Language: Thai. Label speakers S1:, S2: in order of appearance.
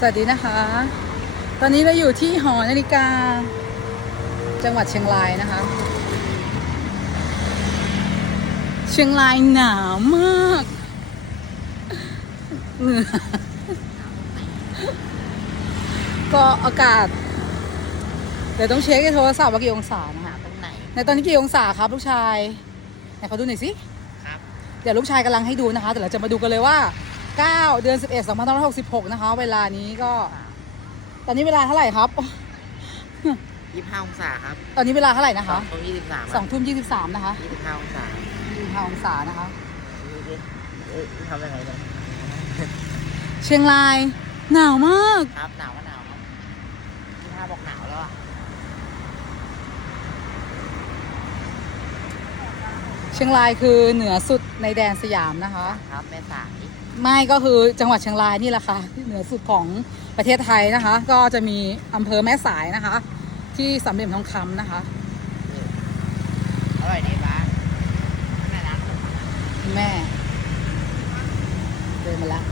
S1: สวัสดีนะคะ ตอนนี้เราอยู่ที่หอนาฬิกา จังหวัดเชียงรายนะคะ เชียงรายหนาวมากเหงื่อก็อากาศ เดี๋ยวต้องเช็คในโทรศัพท์ว่ากี่องศานะคะ
S2: ตรงไหน
S1: ในตอนนี้กี่องศาครับลูกชายไหนขอดูหน่อยสิ
S2: ครับ
S1: เดี๋ยวลูกชายกำลังให้ดูนะคะ แต่เราจะมาดูกันเลยว่า 9 เดือน 11 2566 นะคะ เวลานี้ก็ ตอนนี้เวลาเท่าไหร่ครับ
S2: ยี่สิบห้าองศาครับ
S1: ตอนนี้เวลาเท่าไหร่นะคะ
S2: ตรงยี่สิบสาม
S1: 2ทุ่ม23นะคะ
S2: ยี่สิบห้าองศา
S1: 25องศานะคะ
S2: ดูดิเอ๊ะทำยังไงเนี่ย
S1: เชียงราย หนาวมาก
S2: ครับหนาวก็หนาวครับยี่สิบห้าบอกหนาวแล้วอะ
S1: เชียงรายคือเหนือสุดในแดนสยามนะคะ
S2: ครับแม่สาย
S1: ไม่ก็คือจังหวัดเชียงรายนี่แหละค่ะที่เหนือสุดของประเทศไทยนะคะ ก็จะมีอำเภอแม่สายนะคะ ที่สามเหลี่ยมทองคำนะคะ
S2: อร่อยดีป้าแม่ร้าน
S1: คุณแม่เดินมาแล้ว